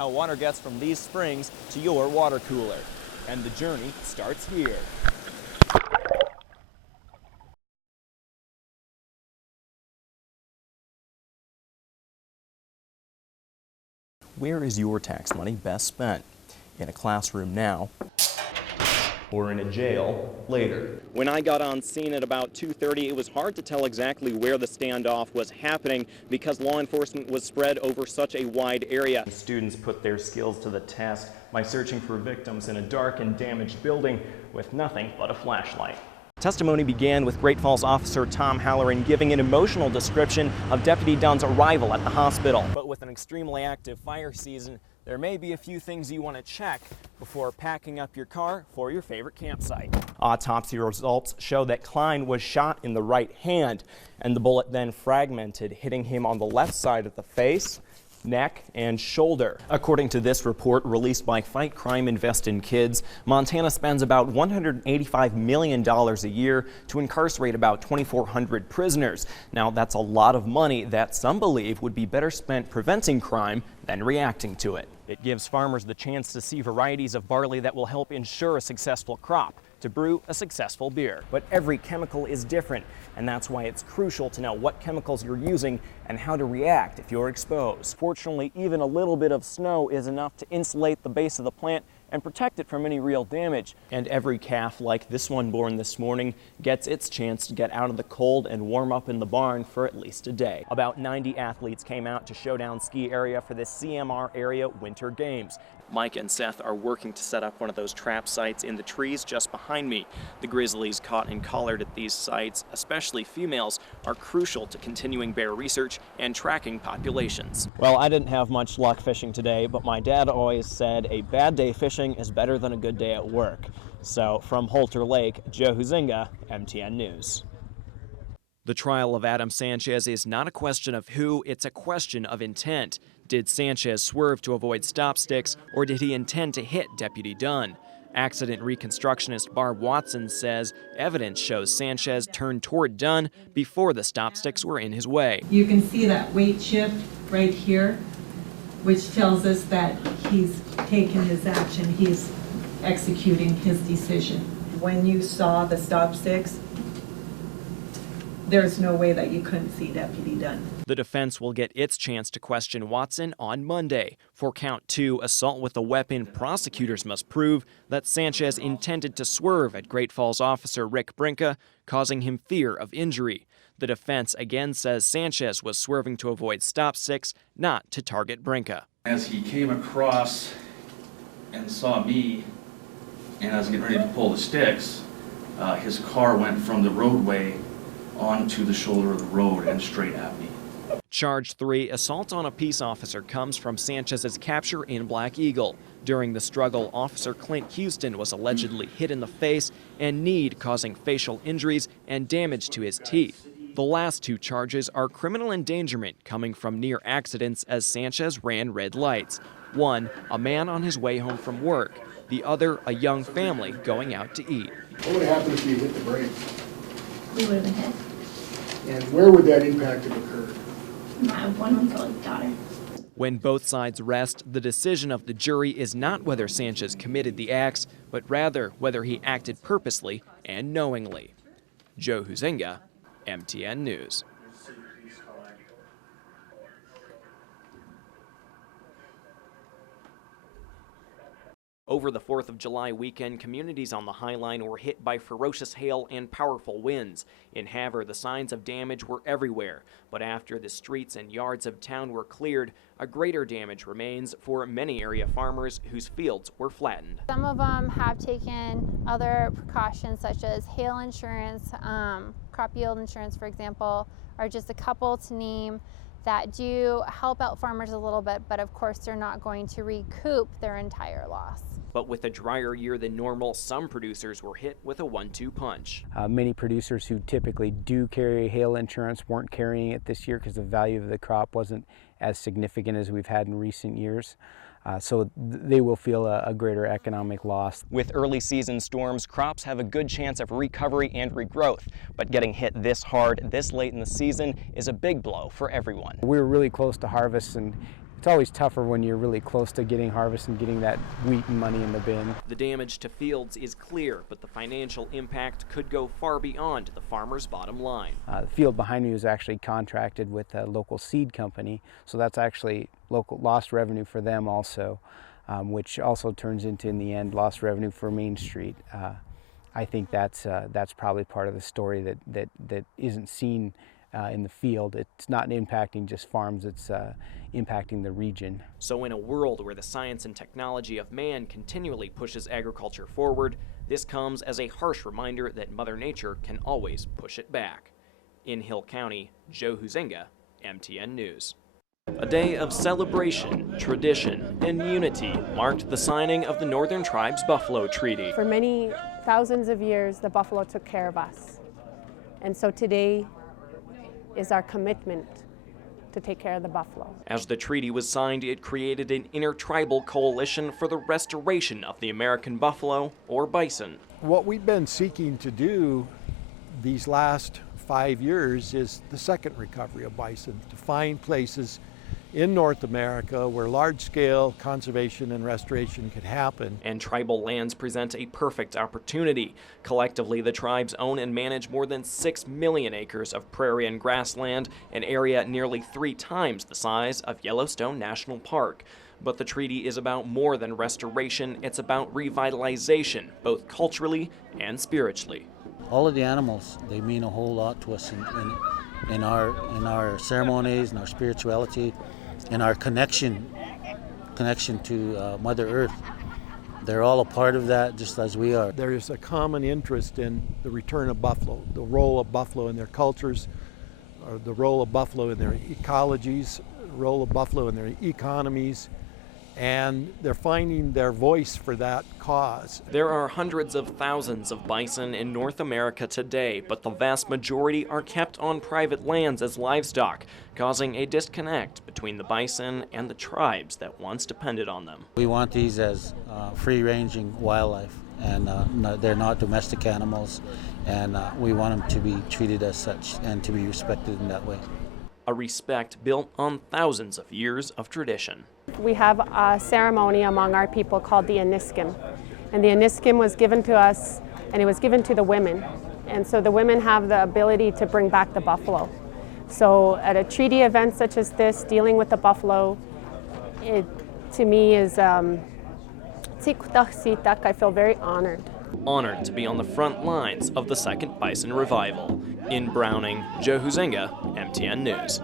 how water gets from these springs to your water cooler. And the journey starts here. Where is your tax money best spent? In a classroom now, or in a jail later? When I got on scene at about 2:30, it was hard to tell exactly where the standoff was happening because law enforcement was spread over such a wide area. Students put their skills to the test by searching for victims in a dark and damaged building with nothing but a flashlight. Testimony began with Great Falls officer Tom Halloran giving an emotional description of Deputy Dunn's arrival at the hospital. But with an extremely active fire season, there may be a few things you want to check before packing up your car for your favorite campsite. Autopsy results show that Klein was shot in the right hand, and the bullet then fragmented, hitting him on the left side of the face, neck, and shoulder. According to this report released by Fight Crime Invest in Kids, Montana spends about $185 million a year to incarcerate about 2,400 prisoners. Now, that's a lot of money that some believe would be better spent preventing crime than reacting to it. It gives farmers the chance to see varieties of barley that will help ensure a successful crop, to brew a successful beer. But every chemical is different, and that's why it's crucial to know what chemicals you're using and how to react if you're exposed. Fortunately, even a little bit of snow is enough to insulate the base of the plant and protect it from any real damage. And every calf, like this one born this morning, gets its chance to get out of the cold and warm up in the barn for at least a day. About 90 athletes came out to Showdown Ski Area for the CMR Area Winter Games. Mike and Seth are working to set up one of those trap sites in the trees just behind me. The grizzlies caught and collared at these sites, especially females, are crucial to continuing bear research and tracking populations. Well, I didn't have much luck fishing today, but my dad always said a bad day fishing is better than a good day at work. So from Holter Lake, Joe Huisinga, MTN News. The trial of Adam Sanchez is not a question of who, it's a question of intent. Did Sanchez swerve to avoid stop sticks, or did he intend to hit Deputy Dunn? Accident reconstructionist Barb Watson says evidence shows Sanchez turned toward Dunn before the stop sticks were in his way. You can see that weight shift right here, which tells us that he's taken his action, he's executing his decision. When you saw the stop sticks, there's no way that you couldn't see Deputy Dunn. The defense will get its chance to question Watson on Monday. For count 2, assault with a weapon, prosecutors must prove that Sanchez intended to swerve at Great Falls officer Rick Brinka, causing him fear of injury. The defense again says Sanchez was swerving to avoid stop sticks, not to target Brinka. As he came across and saw me, and I was getting ready to pull the sticks, his car went from the roadway onto the shoulder of the road and straight at me. Charge 3, assault on a peace officer, comes from Sanchez's capture in Black Eagle. During the struggle, Officer Clint Houston was allegedly hit in the face and kneed, causing facial injuries and damage to his teeth. The last 2 charges are criminal endangerment coming from near accidents as Sanchez ran red lights. One, a man on his way home from work. The other, a young family going out to eat. What would happen if you hit the brakes? We would have been hit. And where would that impact have occurred? My 1-month-old daughter. When both sides rest, the decision of the jury is not whether Sanchez committed the acts, but rather whether he acted purposely and knowingly. Joe Huisinga, MTN News. Over the 4th of July weekend, communities on the High Line were hit by ferocious hail and powerful winds. In Havre, the signs of damage were everywhere, but after the streets and yards of town were cleared, a greater damage remains for many area farmers whose fields were flattened. Some of them have taken other precautions such as hail insurance, crop yield insurance, for example, are just a couple to name that do help out farmers a little bit, but of course they're not going to recoup their entire loss. But with a drier year than normal, some producers were hit with a 1-2 punch. Many producers who typically do carry hail insurance weren't carrying it this year because the value of the crop wasn't as significant as we've had in recent years. So they will feel a greater economic loss. With early season storms, crops have a good chance of recovery and regrowth, but getting hit this hard this late in the season is a big blow for everyone. We were really close to harvest, and It's always tougher when you're really close to getting harvest and getting that wheat and money in the bin. The damage to fields is clear, but the financial impact could go far beyond the farmer's bottom line. The field behind me was actually contracted with a local seed company, so that's actually local lost revenue for them also, which also turns into, in the end, lost revenue for Main Street. I think that's probably part of the story that isn't seen in the field. It's not impacting just farms, it's impacting the region. So in a world where the science and technology of man continually pushes agriculture forward, this comes as a harsh reminder that Mother Nature can always push it back. In Hill County, Joe Huisinga, MTN News. A day of celebration, tradition, and unity marked the signing of the Northern Tribes Buffalo Treaty. For many thousands of years, the buffalo took care of us. And so today is our commitment to take care of the buffalo. As the treaty was signed, it created an intertribal coalition for the restoration of the American buffalo, or bison. What we've been seeking to do these last 5 years is the second recovery of bison, to find places in North America where large-scale conservation and restoration could happen. And tribal lands present a perfect opportunity. Collectively, the tribes own and manage more than 6 million acres of prairie and grassland, an area nearly 3 times the size of Yellowstone National Park. But the treaty is about more than restoration, it's about revitalization, both culturally and spiritually. All of the animals, they mean a whole lot to us in our ceremonies, in our spirituality, in our connection to Mother Earth. They're all a part of that, just as we are. There is a common interest in the return of buffalo, the role of buffalo in their cultures, or the role of buffalo in their ecologies, the role of buffalo in their economies, and they're finding their voice for that cause. There are hundreds of thousands of bison in North America today, but the vast majority are kept on private lands as livestock, causing a disconnect between the bison and the tribes that once depended on them. We want these as free-ranging wildlife, and they're not domestic animals, and we want them to be treated as such and to be respected in that way. A respect built on thousands of years of tradition. We have a ceremony among our people called the Aniskim. And the Aniskim was given to us, and it was given to the women. And so the women have the ability to bring back the buffalo. So at a treaty event such as this, dealing with the buffalo, it to me is, I feel very honored. Honored to be on the front lines of the second bison revival. In Browning, Joe Huisinga, MTN News.